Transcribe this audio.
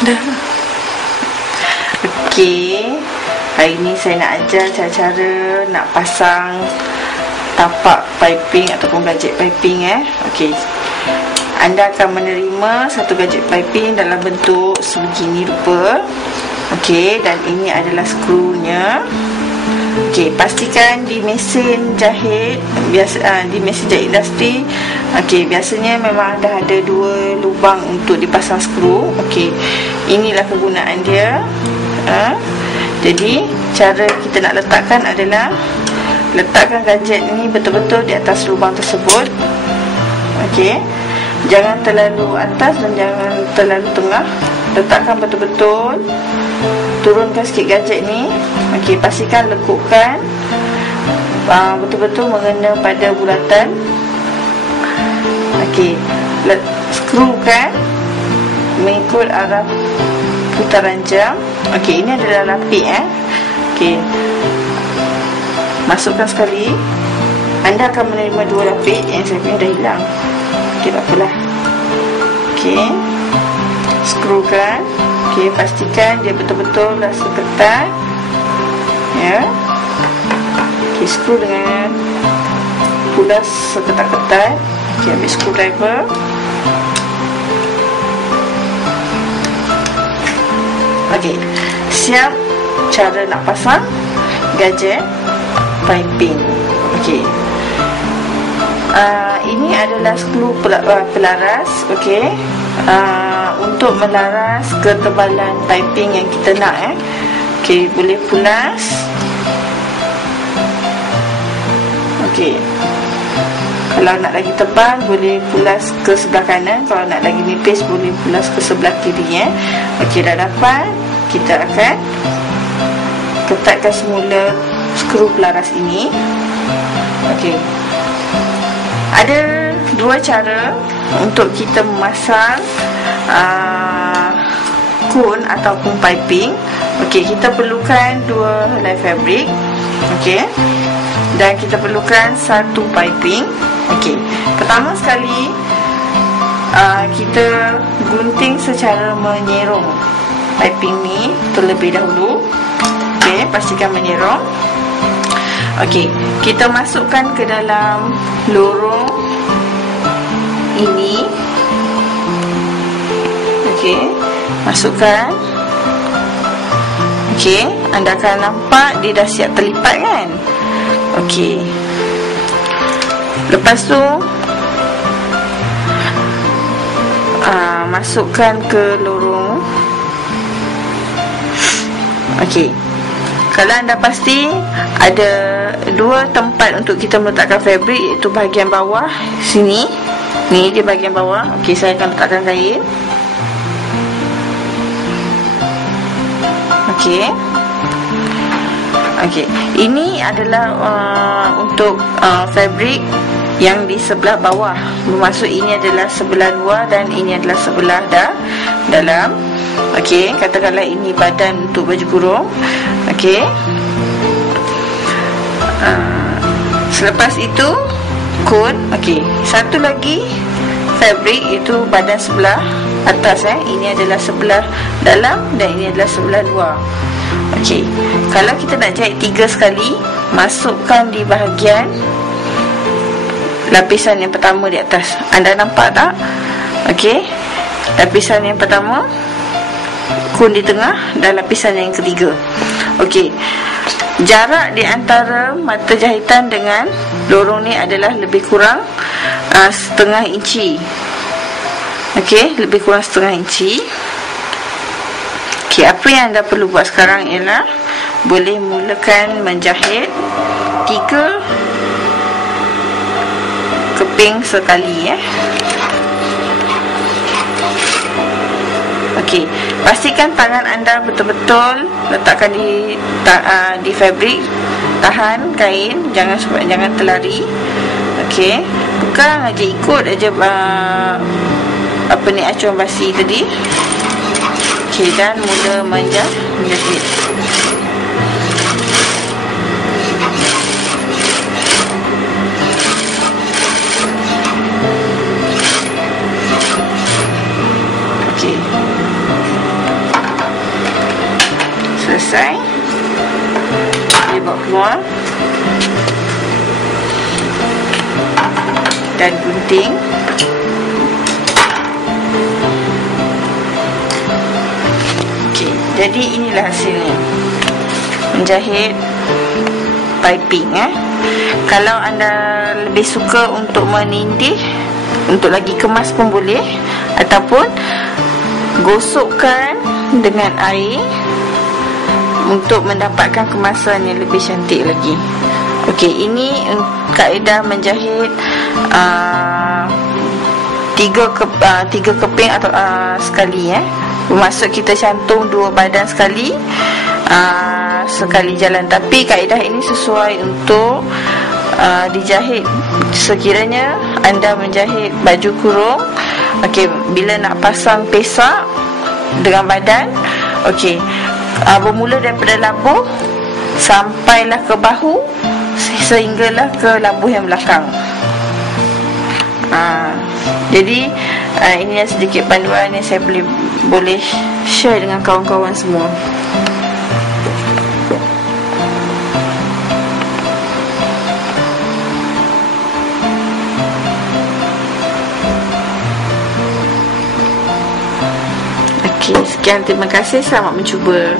Dah. Okey. Hari ni saya nak ajar cara-cara nak pasang tapak piping ataupun gadget piping eh. Okey. Anda akan menerima satu gadget piping dalam bentuk sebegini rupa. Okey, dan ini adalah skrunya. Okey, pastikan di mesin jahit biasa uh, di mesin jahit industri okey biasanya memang dah ada dua lubang untuk dipasang skru. Okey. Inilah kegunaan dia. Uh, jadi cara kita nak letakkan adalah letakkan gadget ini betul-betul di atas lubang tersebut. Okey. Jangan terlalu atas dan jangan terlalu tengah. Letakkan betul-betul. Turunkan sikit gadget ni. Okey, pastikan lekukkan. Uh, betul-betul mengena pada bulatan. Okey, skrukan mengikut arah putaran jam. Okey, ini adalah lapik eh. Okey. Masukkan sekali. Anda akan menerima dua lapik yang saya punya dah hilang. Okey, tak apalah. Okey. Skrukan. Okey, pastikan dia betul-betul rasa ketat. Ya. Okey, skru dengan pulas seketat-ketat. Okey, ambil screwdriver. Okey. Siap cara nak pasang gadget piping. Okey uh, ini adalah skru uh, pelaras okey uh, untuk melaras ketebalan piping yang kita nak eh. Okey boleh pulas. Okey. Kalau nak lagi tebal boleh pulas ke sebelah kanan. Kalau nak lagi nipis boleh pulas ke sebelah kiri eh. Okey dah dapat. Kita akan ketatkan semula skru pelaras ini. Okey. Ada dua cara untuk kita memasang uh, kun ataupun piping. Okey, kita perlukan dua helai fabric. Okey. Dan kita perlukan satu piping. Okey. Pertama sekali uh, kita gunting secara menyerong piping ni terlebih dahulu. Okey, pastikan menyerong. Okey, kita masukkan ke dalam lorong ini. Okey, masukkan. Okey, anda akan nampak dia dah siap terlipat kan? Okey. Lepas tu uh, masukkan ke lorong. Okey. Kalau anda pasti ada dua tempat untuk kita meletakkan fabrik iaitu bahagian bawah sini. Ni di bahagian bawah. Okey, saya akan letakkan kain. Okey. Okey. Ini adalah uh, untuk uh, fabrik yang di sebelah bawah. Bermaksud ini adalah sebelah luar dan ini adalah sebelah dah dalam. Okey, katakanlah ini badan untuk baju kurung. Okey. Uh, selepas itu kun. Okey, satu lagi fabric itu badan sebelah atas eh. Ini adalah sebelah dalam dan ini adalah sebelah luar. Okey. Kalau kita nak jahit tiga sekali, masukkan di bahagian lapisan yang pertama di atas. Anda nampak tak? Okey. Lapisan yang pertama kun di tengah dan lapisan yang ketiga. Okey. Jarak di antara mata jahitan dengan lorong ni adalah lebih kurang uh, setengah inci. Okey, lebih kurang setengah inci. Okey, apa yang anda perlu buat sekarang ialah boleh mulakan menjahit tiga keping sekali eh. Okey, pastikan tangan anda betul-betul letakkan di ta, uh, di fabrik, tahan kain, jangan jangan terlari. Okey, pegang aja ikut aja uh, apa ni acuan basi tadi. Okey, dan mula menjahit. menjahit. Dia bawa keluar Dan gunting. Okey, Jadi inilah hasilnya. Menjahit Piping eh. Kalau anda lebih suka untuk menindih Untuk lagi kemas pun boleh Ataupun Gosokkan dengan air untuk mendapatkan kemasan yang lebih cantik lagi. Okey, ini kaedah menjahit uh, tiga ke, uh, tiga keping atau uh, sekali eh. Bermaksud kita cantum dua badan sekali uh, sekali jalan tapi kaedah ini sesuai untuk uh, dijahit sekiranya anda menjahit baju kurung okey bila nak pasang pesak dengan badan okey uh, bermula daripada labuh sampailah ke bahu sehinggalah ke labuh yang belakang. Uh, jadi uh, ini sedikit panduan yang saya boleh boleh share dengan kawan-kawan semua sekian terima kasih selamat mencuba.